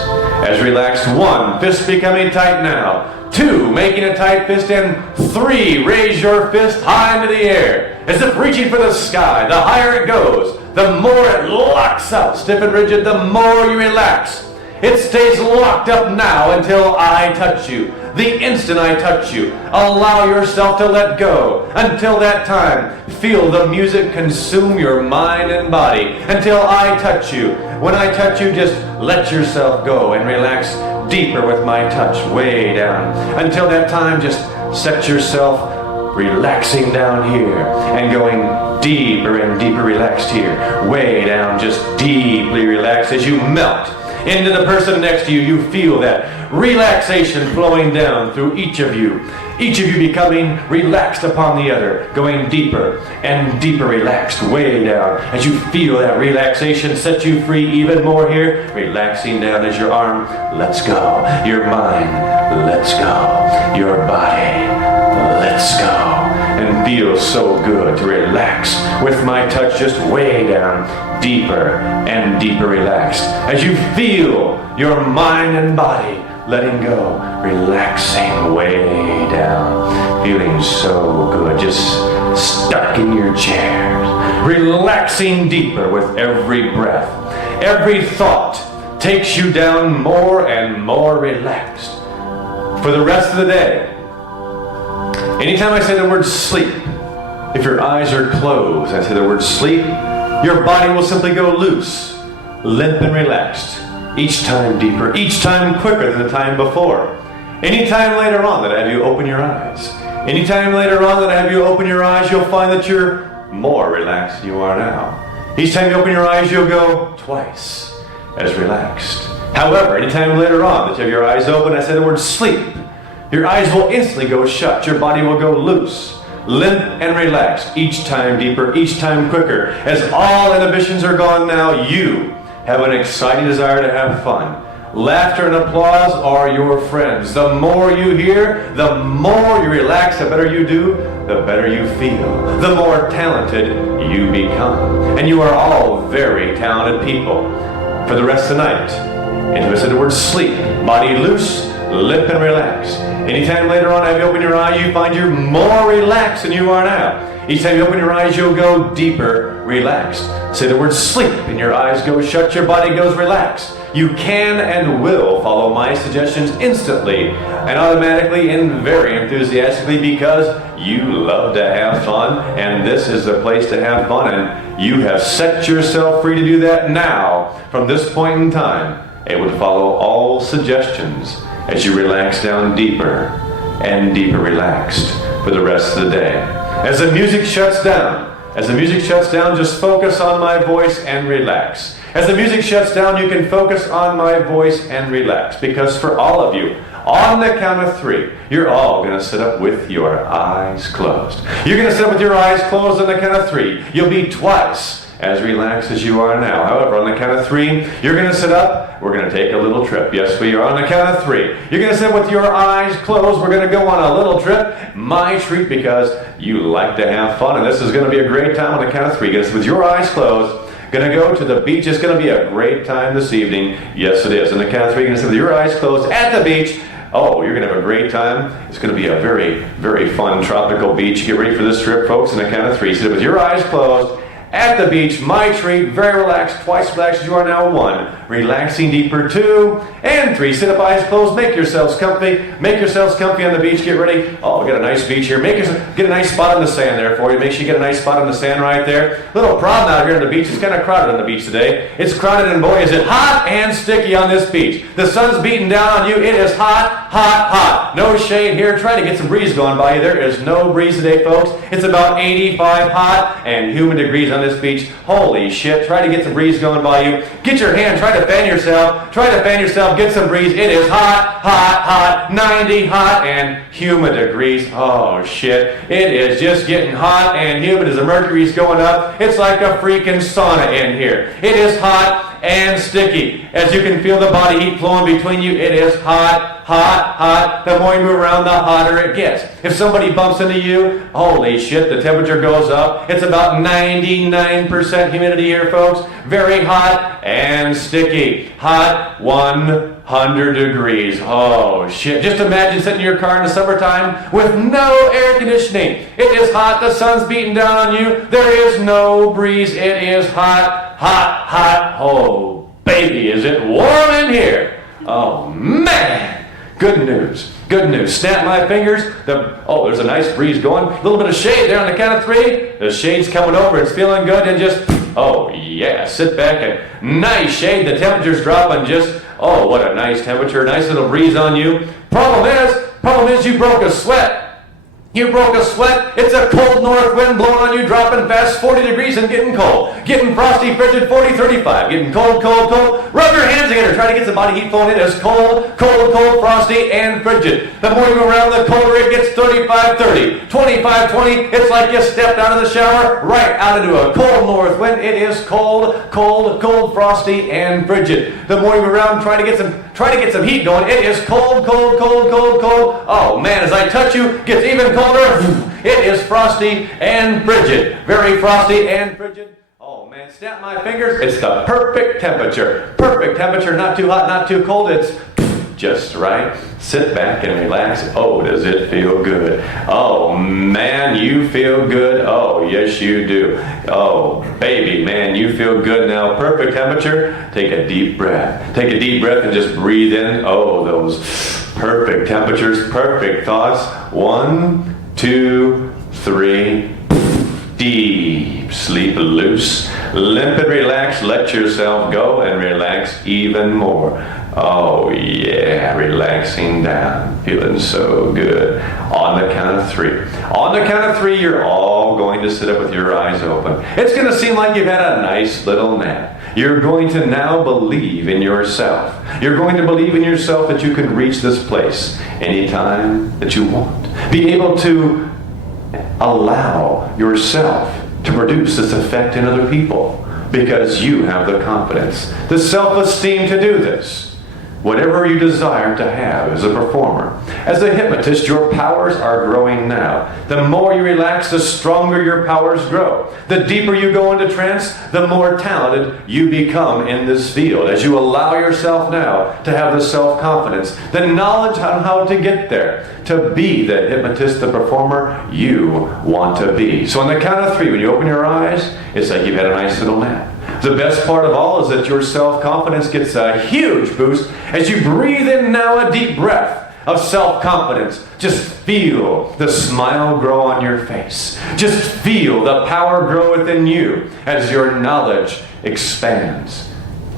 As relaxed, 1, fist becoming tight now. 2, making a tight fist, and 3, raise your fist high into the air, as if reaching for the sky. The higher it goes, the more it locks up, stiff and rigid, the more you relax. It stays locked up now until I touch you. The instant I touch you, allow yourself to let go. Until that time, feel the music consume your mind and body. Until I touch you. When I touch you, just let yourself go and relax deeper with my touch, way down. Until that time, just set yourself relaxing down here and going deeper and deeper relaxed here. Way down, just deeply relaxed. As you melt into the person next to you, you feel that relaxation flowing down through each of you. Each of you becoming relaxed upon the other, going deeper and deeper relaxed, way down. As you feel that relaxation set you free even more here, relaxing down as your arm lets go, your mind lets go, your body lets go. And feels so good to relax with my touch, just way down, deeper and deeper relaxed. As you feel your mind and body letting go, relaxing way down, feeling so good, just stuck in your chairs, relaxing deeper with every breath. Every thought takes you down more and more relaxed. For the rest of the day, anytime I say the word sleep, if your eyes are closed, I say the word sleep, your body will simply go loose, limp and relaxed. Each time deeper, each time quicker than the time before. Anytime later on that I have you open your eyes, anytime later on that I have you open your eyes, you'll find that you're more relaxed than you are now. Each time you open your eyes, you'll go twice as relaxed. However, anytime later on that you have your eyes open, I say the word sleep, your eyes will instantly go shut, your body will go loose, limp and relaxed, each time deeper, each time quicker. As all inhibitions are gone now, you have an exciting desire to have fun. Laughter and applause are your friends. The more you hear, the more you relax, the better you do, the better you feel, the more talented you become. And you are all very talented people. For the rest of the night, intimacy, the word sleep, body loose, limp and relaxed. Anytime later on, as you open your eye, you find you're more relaxed than you are now. Each time you open your eyes, you'll go deeper, relaxed. Say the word sleep, and your eyes go shut, your body goes relaxed. You can and will follow my suggestions instantly and automatically and very enthusiastically because you love to have fun, and this is the place to have fun, and you have set yourself free to do that now, from this point in time, able to follow all suggestions as you relax down deeper and deeper relaxed for the rest of the day. As the music shuts down, just focus on my voice and relax. As the music shuts down, you can focus on my voice and relax. Because for all of you, on the count of 3, you're all going to sit up with your eyes closed. You're going to sit up with your eyes closed on the count of 3. You'll be twice as relaxed as you are now. However, on the count of 3, you're going to sit up. We're going to take a little trip. Yes, we are. On the count of 3, you're going to sit with your eyes closed. We're going to go on a little trip. My treat, because you like to have fun, and this is going to be a great time on the count of 3. You're going to sit with your eyes closed. Going to go to the beach. It's going to be a great time this evening. Yes, it is. On the count of 3, you're going to sit with your eyes closed at the beach. Oh, you're going to have a great time. It's going to be a very, very fun tropical beach. Get ready for this trip, folks. On the count of 3, sit with your eyes closed at the beach. My treat, very relaxed, twice relaxed as you are now. 1, relaxing deeper. 2, and 3. Sit up, eyes closed. Make yourselves comfy. Make yourselves comfy on the beach. Get ready. Oh, we got a nice beach here. Get a nice spot on the sand there for you. Make sure you get a nice spot on the sand right there. Little problem out here on the beach. It's kind of crowded on the beach today. It's crowded, and boy, is it hot and sticky on this beach. The sun's beating down on you. It is hot, hot, hot. No shade here. Try to get some breeze going by you. There is no breeze today, folks. It's about 85 hot and humid degrees on this beach. Holy shit. Try to get some breeze going by you. Get your hand. Try to fan yourself. Get some breeze. It is hot, hot, hot. 90 hot and humid degrees. Oh shit. It is just getting hot and humid as the mercury's going up. It's like a freaking sauna in here. It is hot and sticky. As you can feel the body heat flowing between you, it is hot, hot, hot. The more you move around, the hotter it gets. If somebody bumps into you, holy shit, the temperature goes up. It's about 99% humidity here, folks. Very hot and sticky. Hot 100 degrees. Oh shit. Just imagine sitting in your car in the summertime with no air conditioning. It is hot. The sun's beating down on you. There is no breeze. It is hot, hot, hot. Oh, baby, is it warm in here? Oh, man. Good news. Good news. Snap my fingers. There's a nice breeze going. A little bit of shade there on the count of 3. The shade's coming over. It's feeling good. And just, oh, yeah, sit back and nice shade. The temperature's dropping just, oh, what a nice temperature. Nice little breeze on you. Problem is you broke a sweat. You broke a sweat. It's a cold north wind blowing on you, dropping fast, 40 degrees and getting cold. Getting frosty, frigid, 40, 35. Getting cold, cold, cold. Rub your hands together. Try to get some body heat flowing in. It's cold, cold, cold, frosty, and frigid. The more you go around, the colder it gets. 35, 30. 25, 20. It's like you stepped out of the shower right out into a cold north wind. It is cold, cold, cold, frosty, and frigid. The more you go around, try to get some heat going. It is cold, cold, cold, cold, cold. Oh man, as I touch you, it gets even colder. It is frosty and frigid. Very frosty and frigid. Oh man, snap my fingers. It's the perfect temperature. Perfect temperature, not too hot, not too cold. It's just right. Sit back and relax. Oh, does it feel good? Oh man, you feel good. Oh, yes you do. Oh, baby, man, you feel good now. Perfect temperature. Take a deep breath. Take a deep breath and just breathe in. Oh, those perfect temperatures, perfect thoughts. 1, 2, 3. Deep. Sleep loose. Limp and relax. Let yourself go and relax even more. Oh yeah, relaxing down, feeling so good. On the count of 3. On the count of 3, you're all going to sit up with your eyes open. It's going to seem like you've had a nice little nap. You're going to now believe in yourself. You're going to believe in yourself that you can reach this place anytime that you want. Be able to allow yourself to produce this effect in other people because you have the confidence, the self-esteem to do this. Whatever you desire to have as a performer. As a hypnotist, your powers are growing now. The more you relax, the stronger your powers grow. The deeper you go into trance, the more talented you become in this field. As you allow yourself now to have the self-confidence, the knowledge on how to get there, to be the hypnotist, the performer you want to be. So on the count of 3, when you open your eyes, it's like you've had a nice little nap. The best part of all is that your self-confidence gets a huge boost as you breathe in now a deep breath of self-confidence. Just feel the smile grow on your face. Just feel the power grow within you as your knowledge expands,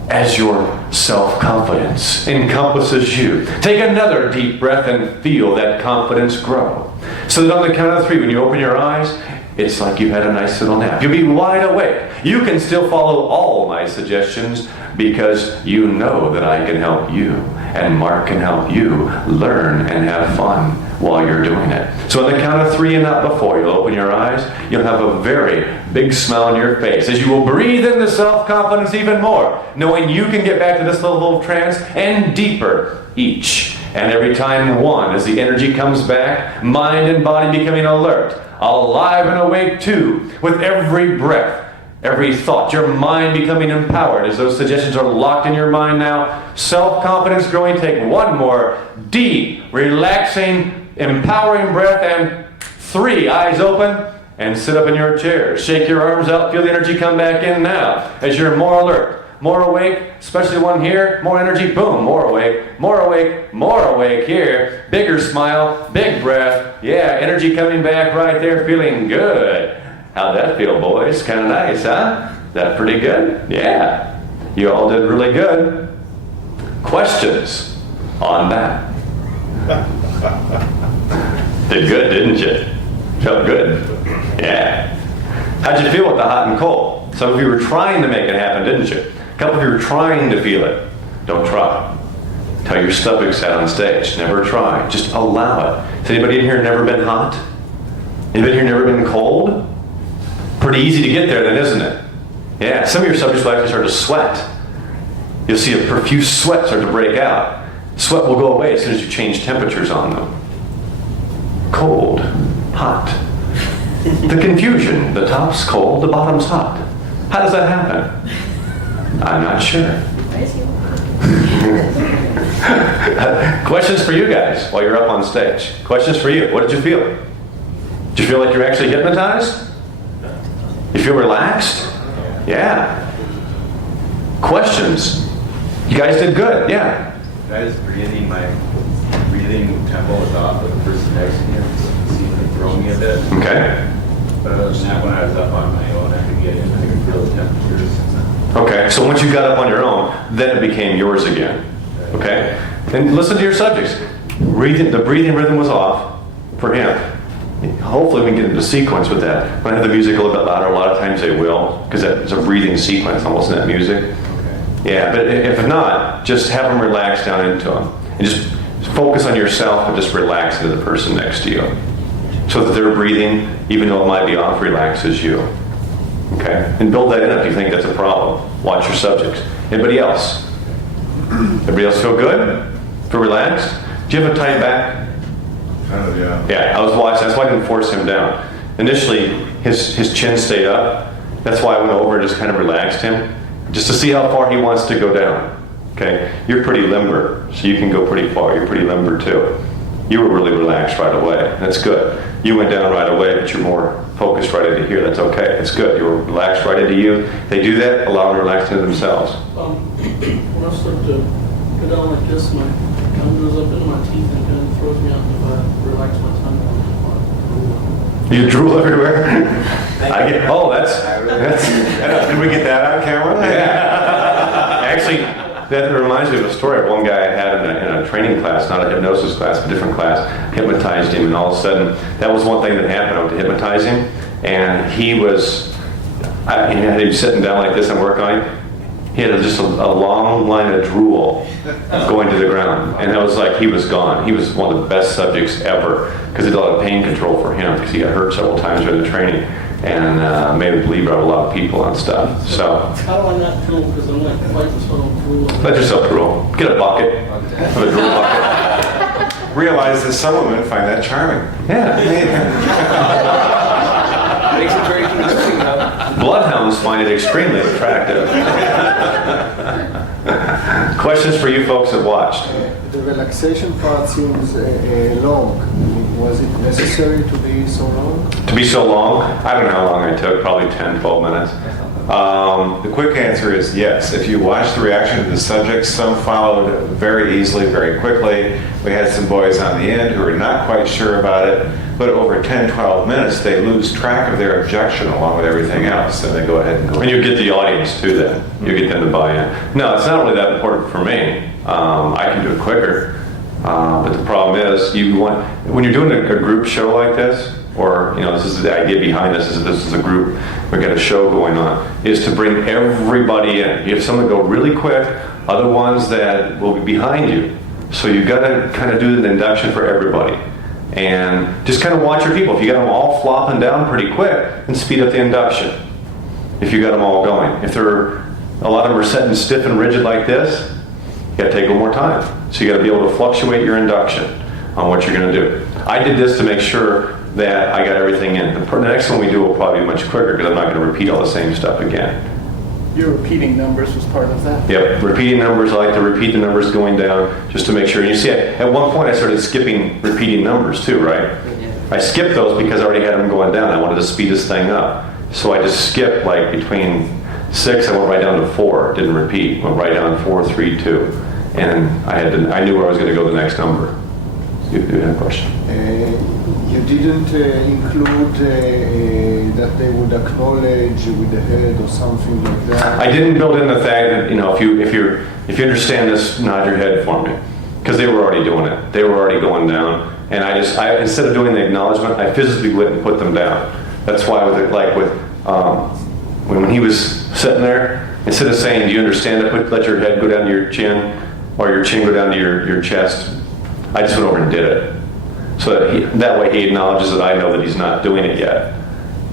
as your self-confidence encompasses you. Take another deep breath and feel that confidence grow. So that on the count of 3, when you open your eyes, it's like you've had a nice little nap. You'll be wide awake. You can still follow all my suggestions because you know that I can help you and Mark can help you learn and have fun while you're doing it. So on the count of 3 and not before, you'll open your eyes. You'll have a very big smile on your face as you will breathe in the self-confidence even more, knowing you can get back to this level of trance and deeper each and every time one, as the energy comes back, mind and body becoming alert, alive and awake too, with every breath, every thought, your mind becoming empowered as those suggestions are locked in your mind now. Self-confidence growing. Take one more deep, relaxing, empowering breath and 3, eyes open, and sit up in your chair. Shake your arms out, feel the energy come back in now as you're more alert, more awake, especially one here, more energy, boom, more awake, more awake, more awake here. Bigger smile, big breath. Yeah, energy coming back right there, feeling good. How'd that feel, boys? Kind of nice, huh? That pretty good? Yeah. You all did really good. Questions on that? Did good, didn't you? Felt good? Yeah. How'd you feel with the hot and cold? Some of you were trying to make it happen, didn't you? A couple of you were trying to feel it. Don't try. Tell your stomach's out on stage. Never try. Just allow it. Has anybody in here never been hot? Anybody here never been cold? Pretty easy to get there then, isn't it? Yeah, some of your subjects will actually start to sweat. You'll see a profuse sweat start to break out. Sweat will go away as soon as you change temperatures on them. Cold, hot. The confusion, the top's cold, the bottom's hot. How does that happen? I'm not sure. Questions for you guys while you're up on stage. Questions for you. What did you feel? Did you feel like you're actually hypnotized? You feel relaxed? Yeah. Questions? You guys did good, yeah. Guys, my breathing tempo is off with the person next to me. It seemed to throw me a bit. Okay. But other than that, when I was up on my own, I could get in, I could feel the temperatures. Okay, so once you got up on your own, then it became yours again. Okay? And listen to your subjects. The breathing rhythm was off for him. Hopefully we can get into sequence with that. When I have the music a little bit louder, a lot of times they will, because it's a breathing sequence almost in that music. Yeah, but if not, just have them relax down into them. And just focus on yourself and just relax into the person next to you. So that they're breathing, even though it might be off, relaxes you. Okay? And build that in if you think that's a problem. Watch your subjects. Anybody else? Everybody else feel good? Feel relaxed? Do you have a tight back? Yeah. Yeah, I was watching. That's why I didn't force him down. Initially, his chin stayed up. That's why I went over and just kind of relaxed him, just to see how far he wants to go down. Okay, you're pretty limber, so you can go pretty far. You're pretty limber too. You were really relaxed right away. That's good. You went down right away, but you're more focused right into here. That's okay. It's good. You were relaxed right into you. They do that, allow them to relax into themselves. When I start to go down like this, my tongue goes up into my teeth and kind of throws me out if I relax my tongue down. You drool everywhere? Did we get that on camera? Yeah. Actually, that reminds me of a story of one guy I had in a training class, not a hypnosis class, but a different class. Hypnotized him, and all of a sudden, that was one thing that happened. I went to hypnotize him, and he was sitting down like this and working on him. He had just a long line of drool going to the ground. And it was like he was gone. He was one of the best subjects ever because it did a lot of pain control for him because he got hurt several times during the training and made him believe about a lot of people and stuff. So How do I not drool? Because I'm like fighting so I don't drool. let yourself drool. Get a bucket. Have a drool bucket. Realize that some women find that charming. Yeah. Makes it very convincing, though. Bloodhounds find it extremely attractive. Questions for you folks that watched? The relaxation part seems long. Was it necessary to be so long? To be so long? I don't know how long I took, probably 10, 12 minutes. The quick answer is yes. If you watch the reaction of the subjects, some followed very easily, very quickly. We had some boys on the end who were not quite sure about it, but over 10, 12 minutes, they lose track of their objection along with everything else, and they go ahead and go. And you get the audience too then. You get them to buy in. No, it's not really that important for me. I can do it quicker. But the problem is, when you're doing a group show like this, or this is the idea behind this, is that this is a group, we got a show going on, is to bring everybody in. You have some that go really quick, other ones that will be behind you. So you've got to kind of do the induction for everybody. And just kind of watch your people. If you got them all flopping down pretty quick, then speed up the induction. If you got them all going. If a lot of them are sitting stiff and rigid like this, you got to take a little more time. So you got to be able to fluctuate your induction on what you're going to do. I did this to make sure that I got everything in. The next one we do will probably be much quicker because I'm not going to repeat all the same stuff again. Your repeating numbers was part of that? Yep, repeating numbers. I like to repeat the numbers going down just to make sure. And you see, at one point I started skipping repeating numbers too, right? I skipped those because I already had them going down. I wanted to speed this thing up. So I just skipped like between 6, I went right down to 4, didn't repeat. Went right down 4, 3, 2. And I knew where I was going to go the next number. You had a question? You didn't include that they would acknowledge with the head or something like that? I didn't build in the fact that, if you understand this, nod your head for me. Because they were already doing it. They were already going down. And I instead of doing the acknowledgement, I physically went and put them down. That's why when he was sitting there, instead of saying, do you understand it, let your head go down to your chin, or your chin go down to your chest, I just went over and did it. So that way he acknowledges that I know that he's not doing it yet.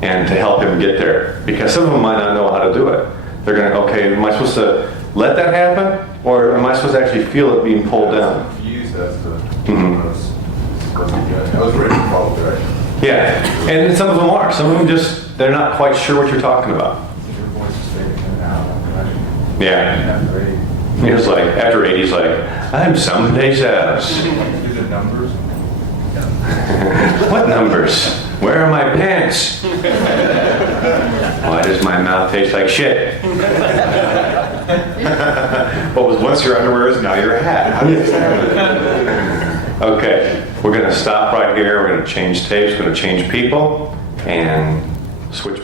And to help him get there. Because some of them might not know how to do it. They're going to, okay, am I supposed to let that happen? Or am I supposed to actually feel it being pulled down? Confused as to I was ready to follow direction. Yeah, and some of them are. Some of them they're not quite sure what you're talking about. Your voice is fading in and out. Yeah. He was like, after 8, he's like, I'm someplace else. Do the numbers. What numbers? Where are my pants? Why does my mouth taste like shit? What was once your underwear is now your hat. How do you Okay, we're going to stop right here. We're going to change tapes. We're going to change people and switch.